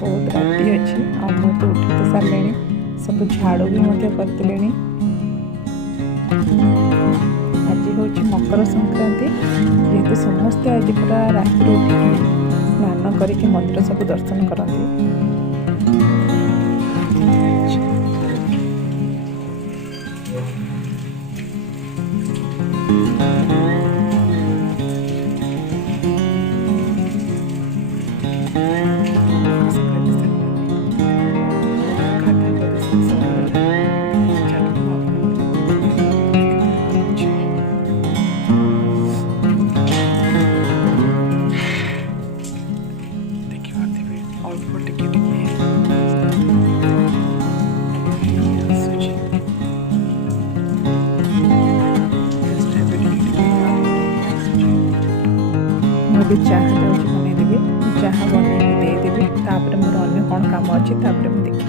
बहुत राति अच्छी मुझे उठी तो सारे सब झाड़ू भी करदे। आज हूँ मकर संक्रांति जेहेतु समस्ते आज पूरा राति उठिक स्नान करके मंदिर सब दर्शन करती। भी चाह जाऊँ बनईदेवी चाह बनई देदेवी तापर मोर अन्य कौन काम अच्छे मुझे देखी।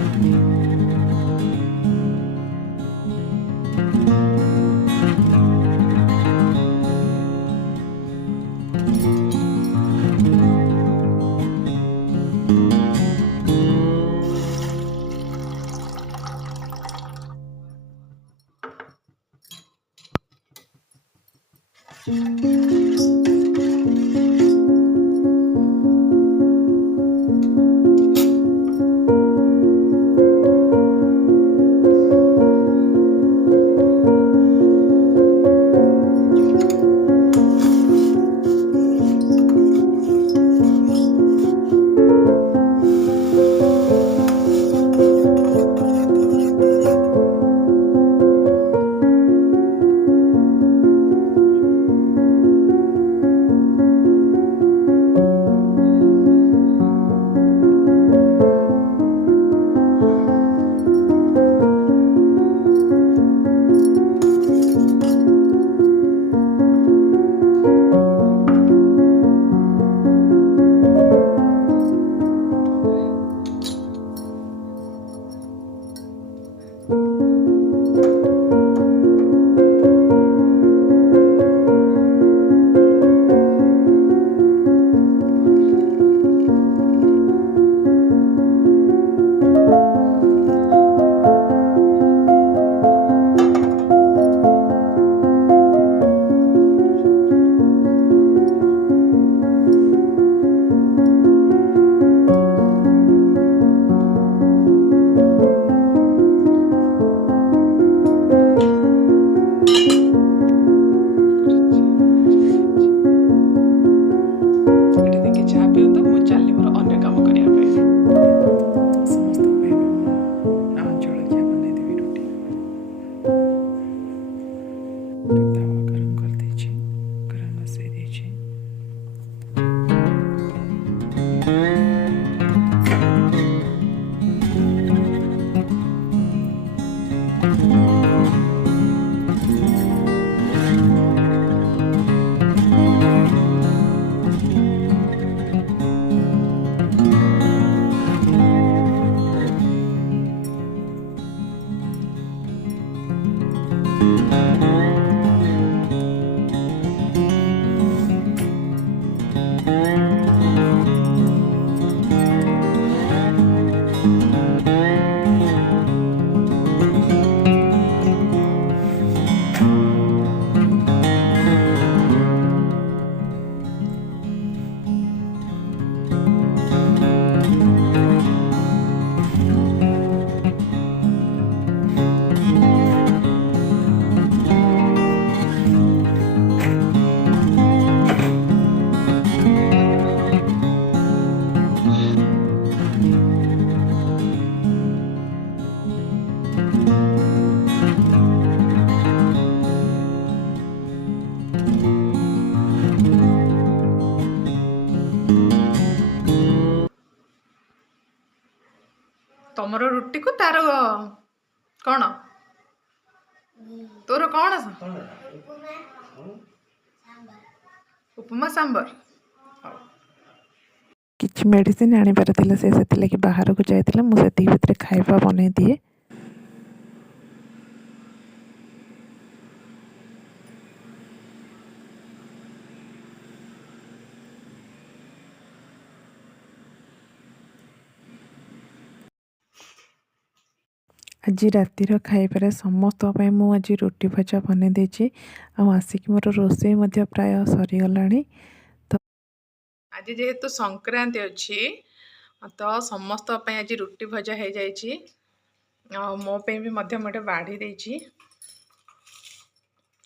तमर रुटी को तार कौन तोर कौन उपमा सांबर किसी मेडिसिन आनीबार से बाहर को जाइए मुझे भितर खाଇବା बनई दिए। ଆଜି ରାତିର ଖାଇବାରେ ସମସ୍ତଙ୍କ ପାଇଁ ମୁଁ ଆଜି ରୁଟି ଭଜା ବନେଇ ଦେଇଛି। ଆଉ ଆସିକି ମୋର ରୋଷେଇ ମଧ୍ୟ ପ୍ରାୟ ସରିଗଲାଣି। ଆଜି ଯେହେତୁ ସଂକ୍ରାନ୍ତି ଅଛି ତ ସମସ୍ତଙ୍କ ପାଇଁ ଆଜି ରୁଟି ଭଜା ହେଇଯାଇଛି। ଆଉ ମୋ ପାଇଁ ବି ମଧ୍ୟ ମୁଁ ଗୋଟେ ବାଢ଼ି ଦେଇଛି।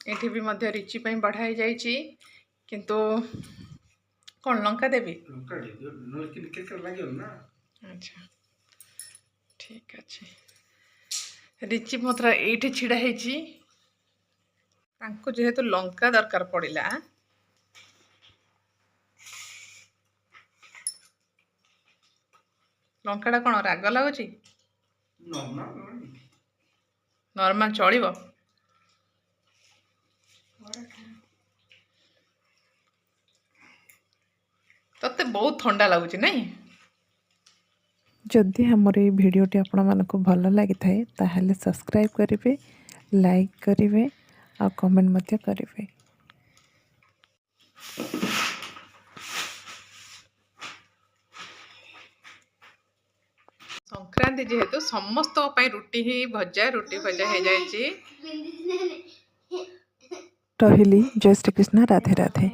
ଏଠି ବି ମଧ୍ୟ ରିଚି ପାଇଁ ବଢ଼ା ହେଇଯାଇଛି। କିନ୍ତୁ କ'ଣ ଲଙ୍କା ଦେବି? ଆଚ୍ଛା ଠିକ୍ ଅଛି। ରିଚି ମାତ୍ର ଏଇଠି ଛିଡ଼ା ହେଇଛି। ତାଙ୍କୁ ଯେହେତୁ ଲଙ୍କା ଦରକାର ପଡ଼ିଲା, ଲଙ୍କାଟା କ'ଣ ରାଗ ଲାଗୁଛି? ନର୍ମାଲ ଚଳିବ। ତତେ ବହୁତ ଥଣ୍ଡା ଲାଗୁଛି ନାଇଁ? ଯଦି ଆମର ଏଇ ଭିଡ଼ିଓଟି ଆପଣମାନଙ୍କୁ ଭଲ ଲାଗିଥାଏ ତାହେଲେ ସବସ୍କ୍ରାଇବ୍ କରିବେ, ଲାଇକ୍ କରିବେ ଆଉ କମେଣ୍ଟ ମଧ୍ୟ କରିବେ। ସଂକ୍ରାନ୍ତି ଯେହେତୁ ସମସ୍ତଙ୍କ ପାଇଁ ରୁଟି ଭଜା ହେଇଯାଇଛି। ରହିଲି। ଜୟ ଶ୍ରୀକୃଷ୍ଣ। ରାଧେ ରାଧେ।